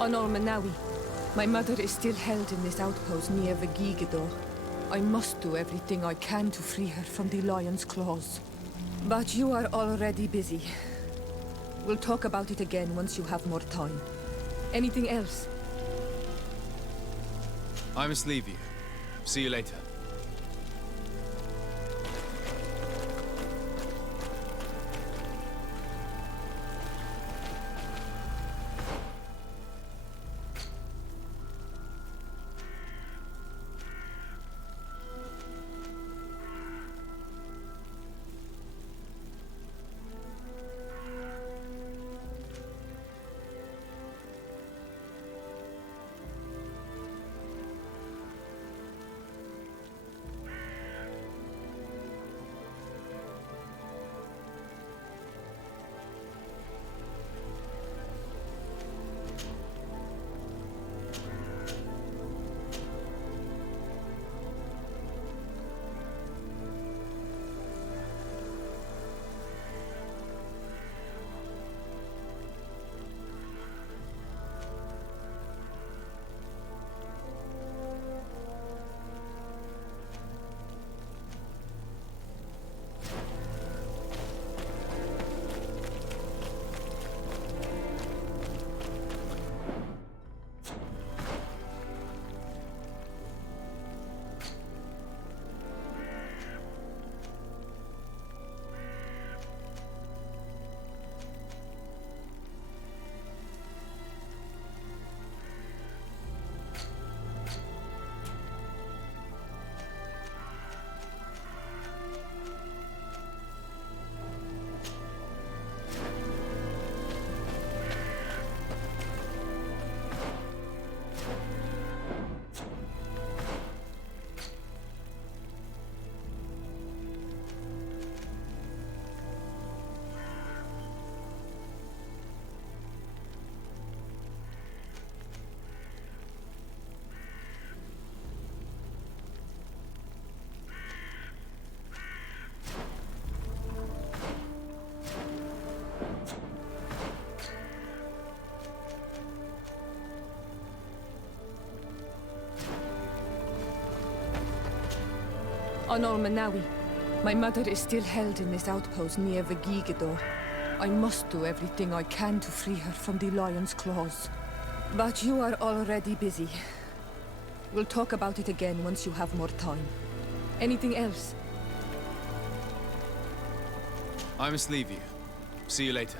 Honor Manawi. My mother is still held in this outpost near Vegigedor. I must do everything I can to free her from the lion's claws. But you are already busy. We'll talk about it again once you have more time. Anything else? I must leave you. See you later. Honor Manawi. My mother is still held in this outpost near Vegigedor. I must do everything I can to free her from the lion's claws. But you are already busy. We'll talk about it again once you have more time. Anything else? I must leave you. See you later.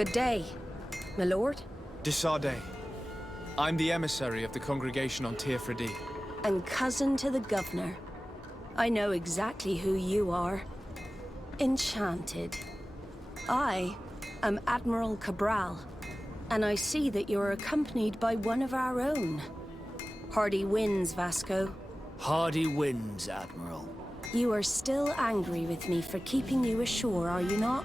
Good day, my lord. De Sardet. I'm the emissary of the congregation on Tir Fredi. And cousin to the governor. I know exactly who you are. Enchanted. I am Admiral Cabral, and I see that you're accompanied by one of our own. Hardy winds, Vasco. Hardy winds, Admiral. You are still angry with me for keeping you ashore, are you not?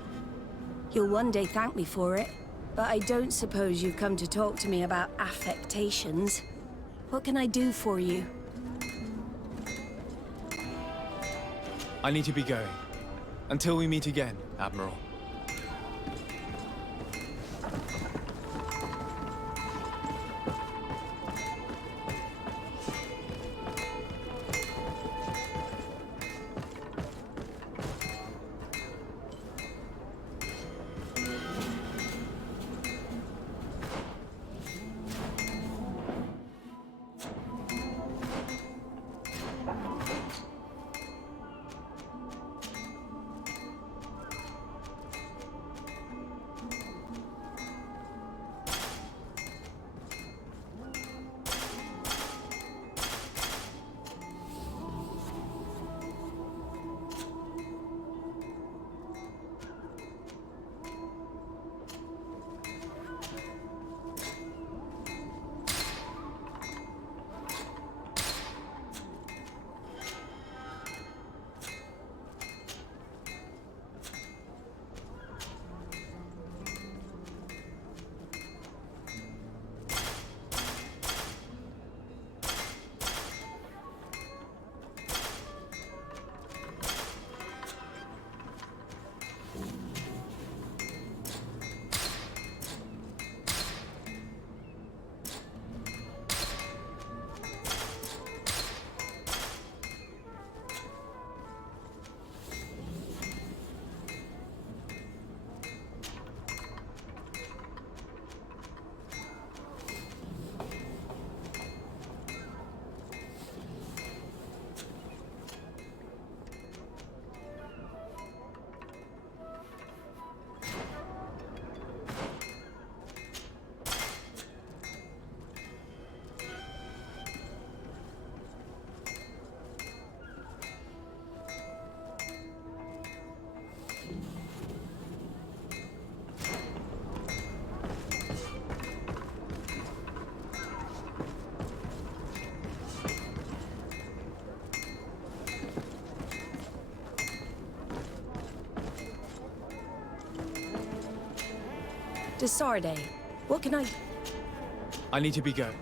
You'll one day thank me for it, but I don't suppose you've come to talk to me about affectations. What can I do for you? I need to be going. Until we meet again, Admiral. De Sardet, what can I need to be going.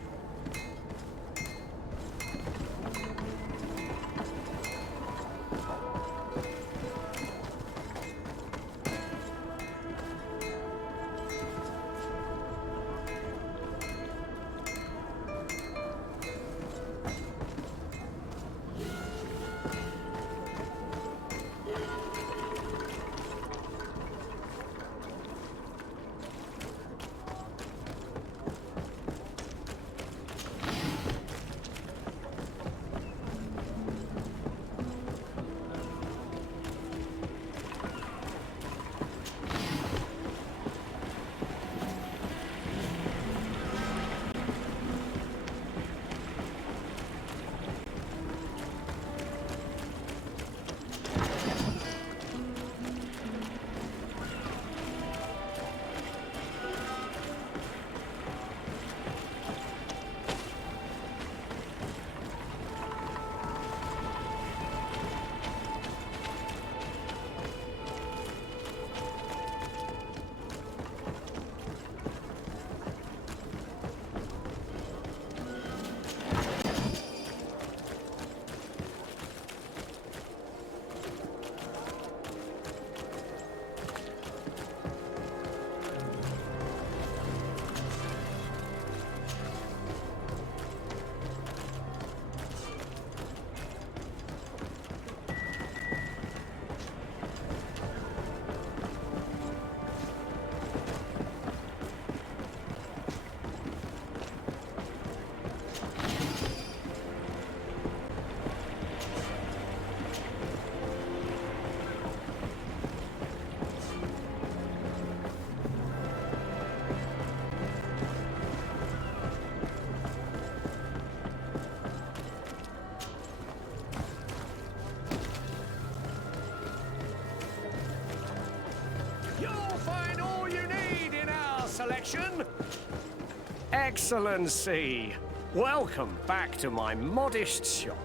Excellency! Welcome back to my modest shop.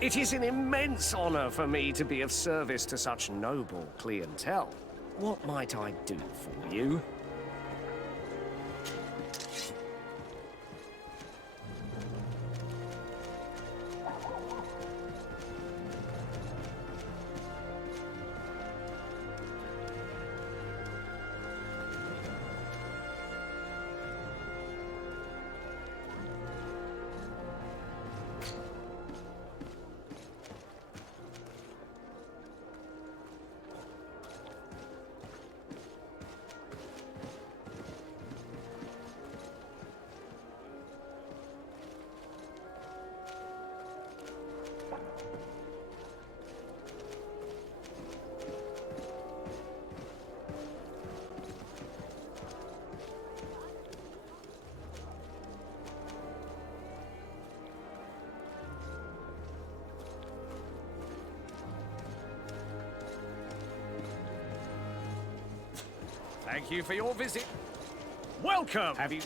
It is an immense honor for me to be of service to such noble clientele. What might I do for you? Thank you for your visit. Welcome! Have you...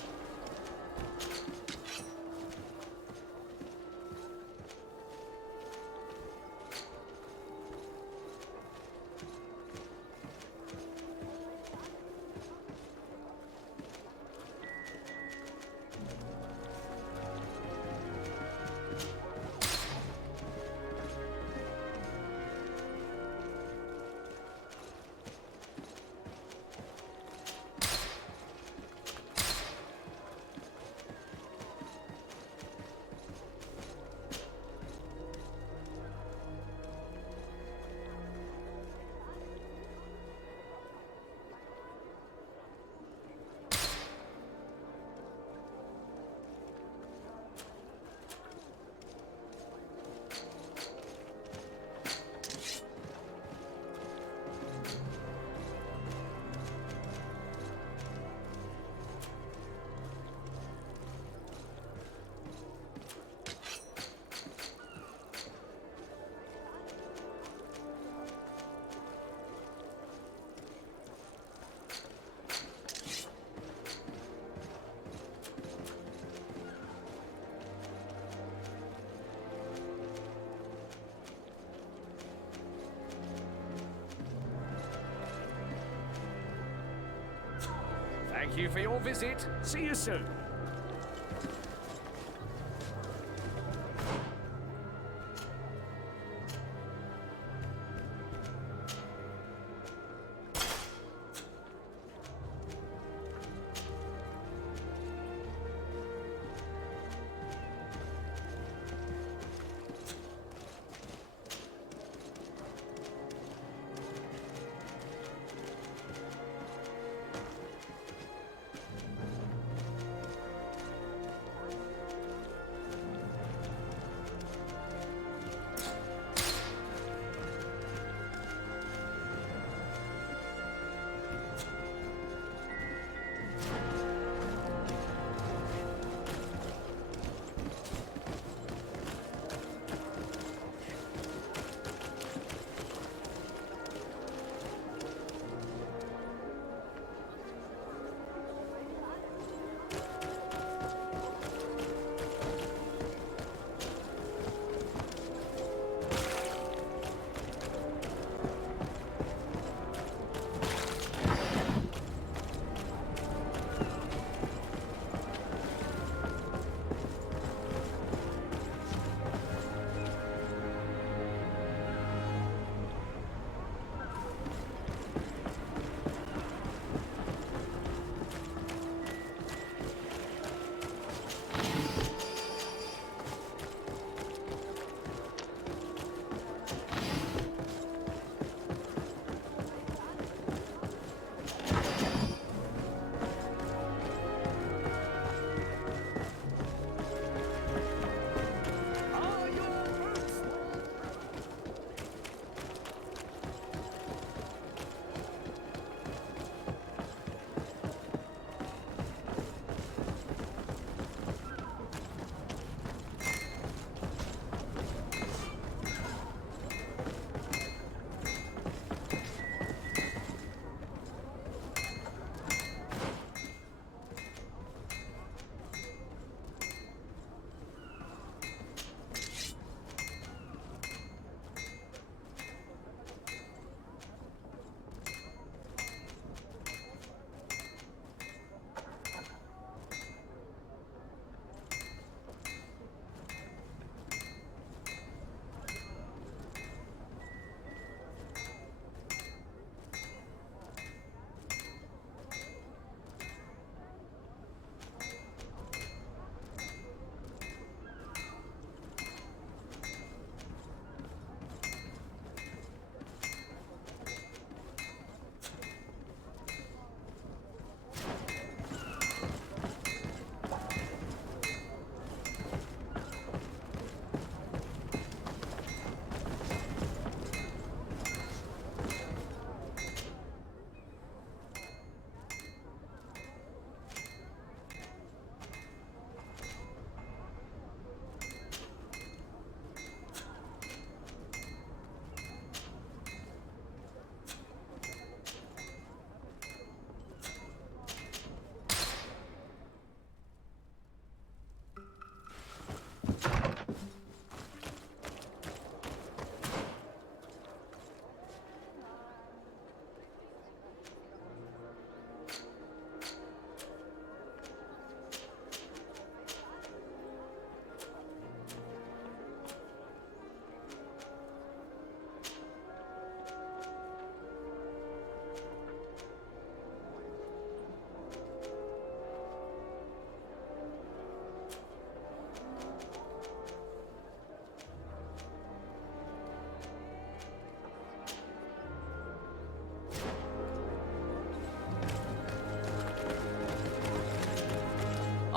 Thank you for your visit. See you soon.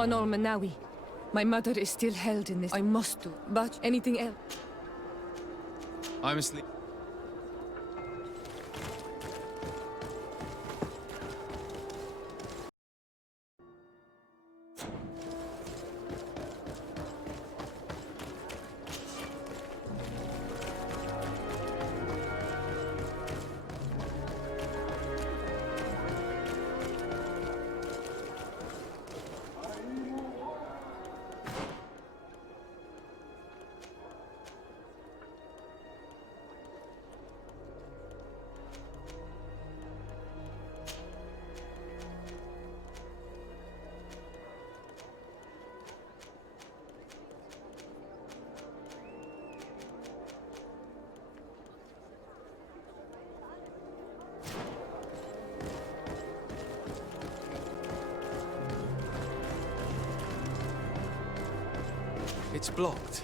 On Olmanawi. My mother is still held in this. I must do. But anything else? I'm asleep. It's blocked.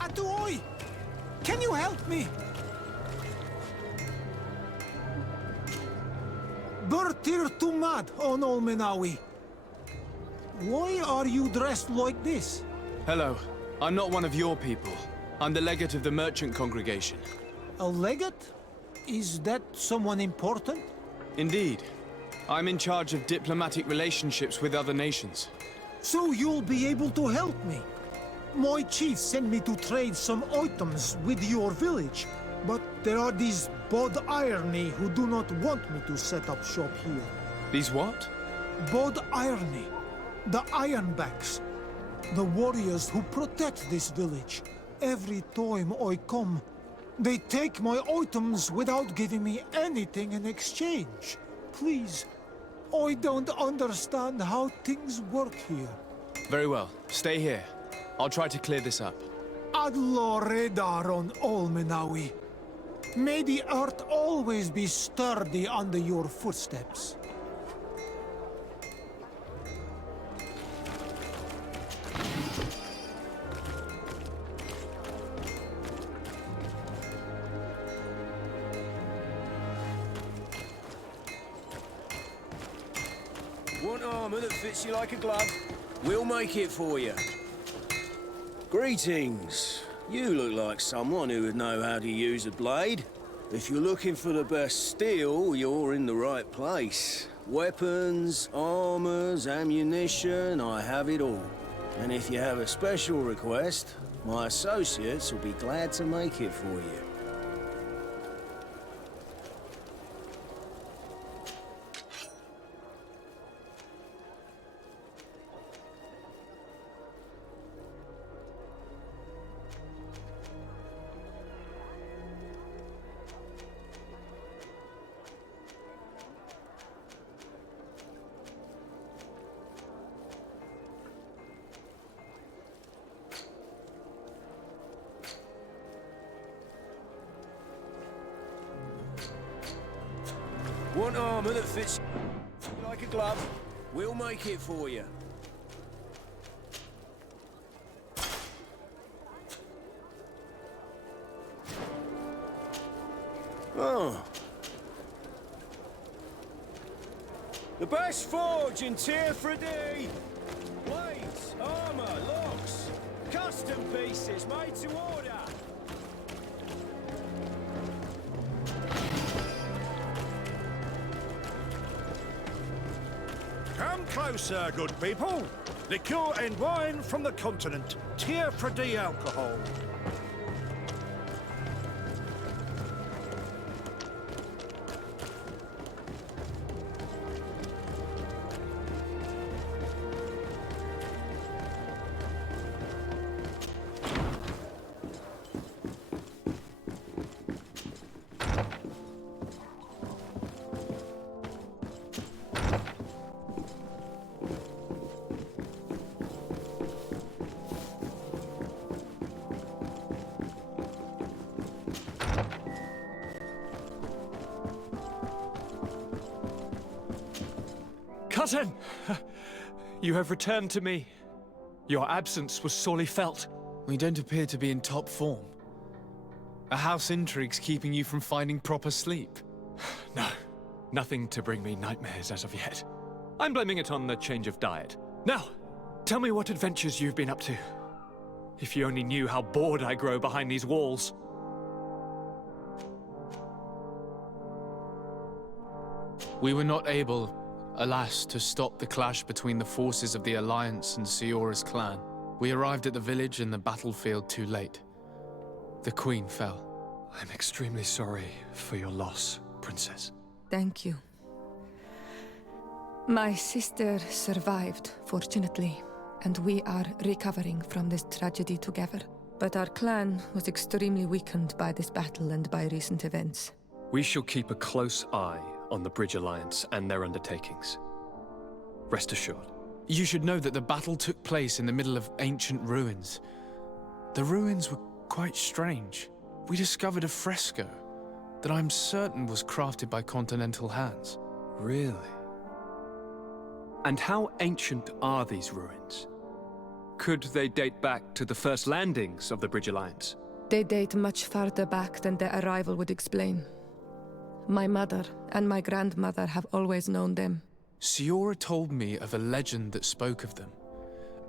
Atuoi! Can you help me? Bertir Tumad on Olmenawi. Why are you dressed like this? Hello. I'm not one of your people. I'm the legate of the merchant congregation. A legate? Is that someone important? Indeed. I'm in charge of diplomatic relationships with other nations. So you'll be able to help me. My chief sent me to trade some items with your village, but there are these Bod Irony who do not want me to set up shop here. These what? Bod Irony, the Ironbacks, the warriors who protect this village. Every time I come, they take my items without giving me anything in exchange. Please, I don't understand how things work here. Very well. Stay here. I'll try to clear this up. Adlo Redar on Olmenawi. May the earth always be sturdy under your footsteps. Want armor that fits you like a glove? We'll make it for you. Greetings. You look like someone who would know how to use a blade. If you're looking for the best steel, you're in the right place. Weapons, armors, ammunition, I have it all. And if you have a special request, my associates will be glad to make it for you. Want armor that fits you like a glove? We'll make it for you. Oh. The best forge in Tier 3D. Blades, armor, locks, custom pieces made to order. Come closer, good people. Liqueur and wine from the continent. Tier 3D alcohol. Martin! You have returned to me. Your absence was sorely felt. We don't appear to be in top form. A house intrigue's keeping you from finding proper sleep. No, nothing to bring me nightmares as of yet. I'm blaming it on the change of diet. Now, tell me what adventures you've been up to. If you only knew how bored I grow behind these walls. We were not able, alas, to stop the clash between the forces of the Alliance and Siora's clan. We arrived at the village and the battlefield too late. The Queen fell. I'm extremely sorry for your loss, Princess. Thank you. My sister survived, fortunately, and we are recovering from this tragedy together. But our clan was extremely weakened by this battle and by recent events. We shall keep a close eye on the Bridge Alliance and their undertakings. Rest assured. You should know that the battle took place in the middle of ancient ruins. The ruins were quite strange. We discovered a fresco that I'm certain was crafted by continental hands. Really? And how ancient are these ruins? Could they date back to the first landings of the Bridge Alliance? They date much farther back than their arrival would explain. My mother and my grandmother have always known them. Siora told me of a legend that spoke of them,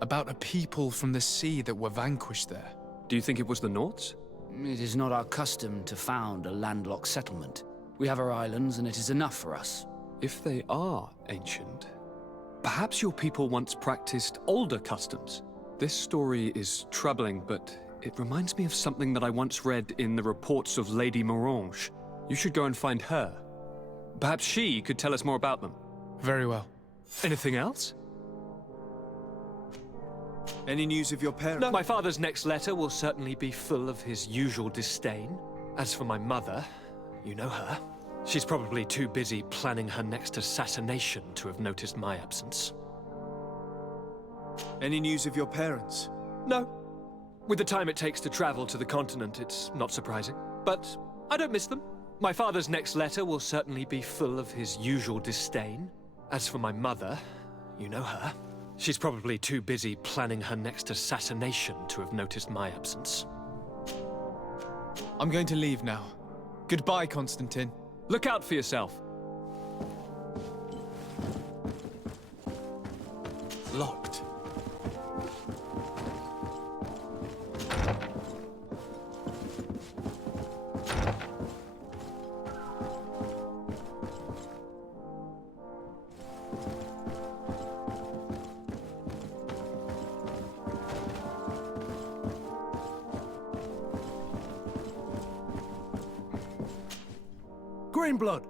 about a people from the sea that were vanquished there. Do you think it was the Nords? It is not our custom to found a landlocked settlement. We have our islands, and it is enough for us. If they are ancient, perhaps your people once practiced older customs. This story is troubling, but it reminds me of something that I once read in the reports of Lady Morange. You should go and find her. Perhaps she could tell us more about them. Very well. Anything else? Any news of your parents? No, my father's next letter will certainly be full of his usual disdain. As for my mother, you know her. She's probably too busy planning her next assassination to have noticed my absence. Any news of your parents? No. With the time it takes to travel to the continent, it's not surprising. But I don't miss them. My father's next letter will certainly be full of his usual disdain. As for my mother, you know her. She's probably too busy planning her next assassination to have noticed my absence. I'm going to leave now. Goodbye, Constantine. Look out for yourself. Locked. Greenblood,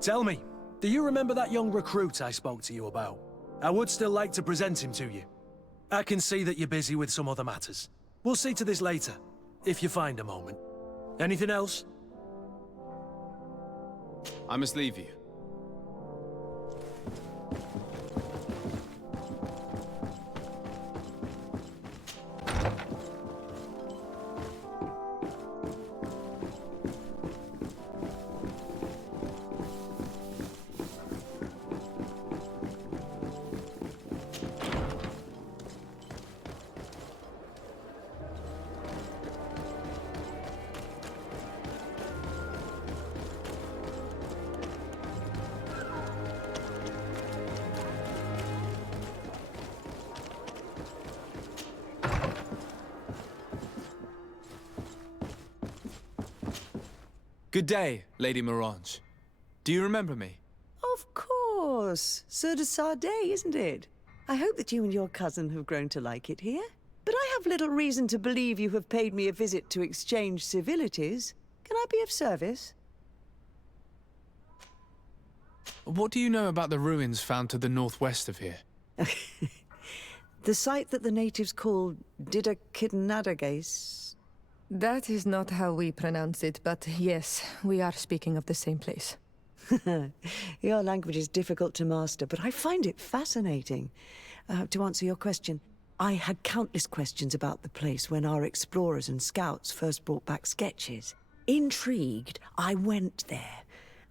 tell me, do you remember that young recruit I spoke to you about? I would still like to present him to you. I can see that you're busy with some other matters. We'll see to this later, if you find a moment. Anything else? I must leave you. Good day, Lady Morange. Do you remember me? Of course. Sir de Sardet, isn't it? I hope that you and your cousin have grown to like it here. But I have little reason to believe you have paid me a visit to exchange civilities. Can I be of service? What do you know about the ruins found to the northwest of here? The site that the natives call Didakidnadagais. That is not how we pronounce it, but yes, we are speaking of the same place. Your language is difficult to master, but I find it fascinating. To answer your question, I had countless questions about the place when our explorers and scouts first brought back sketches. Intrigued, I went there.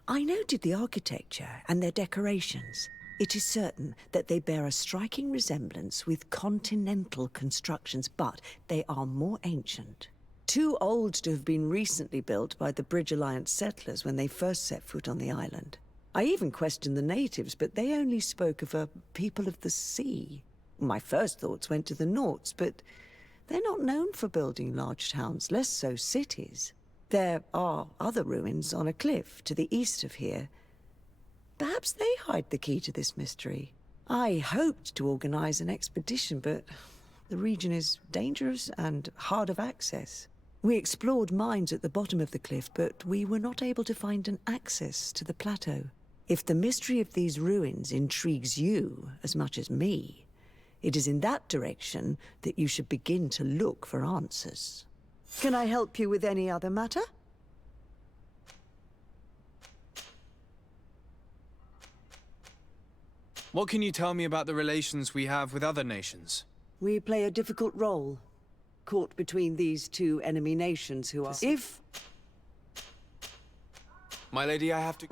I noted the architecture and their decorations. It is certain that they bear a striking resemblance with continental constructions, but they are more ancient. Too old to have been recently built by the Bridge Alliance settlers when they first set foot on the island. I even questioned the natives, but they only spoke of a people of the sea. My first thoughts went to the Nauts, but they're not known for building large towns, less so cities. There are other ruins on a cliff to the east of here. Perhaps they hide the key to this mystery. I hoped to organize an expedition, but the region is dangerous and hard of access. We explored mines at the bottom of the cliff, but we were not able to find an access to the plateau. If the mystery of these ruins intrigues you as much as me, it is in that direction that you should begin to look for answers. Can I help you with any other matter? What can you tell me about the relations we have with other nations? We play a difficult role, caught between these two enemy nations who are... My lady, I have to...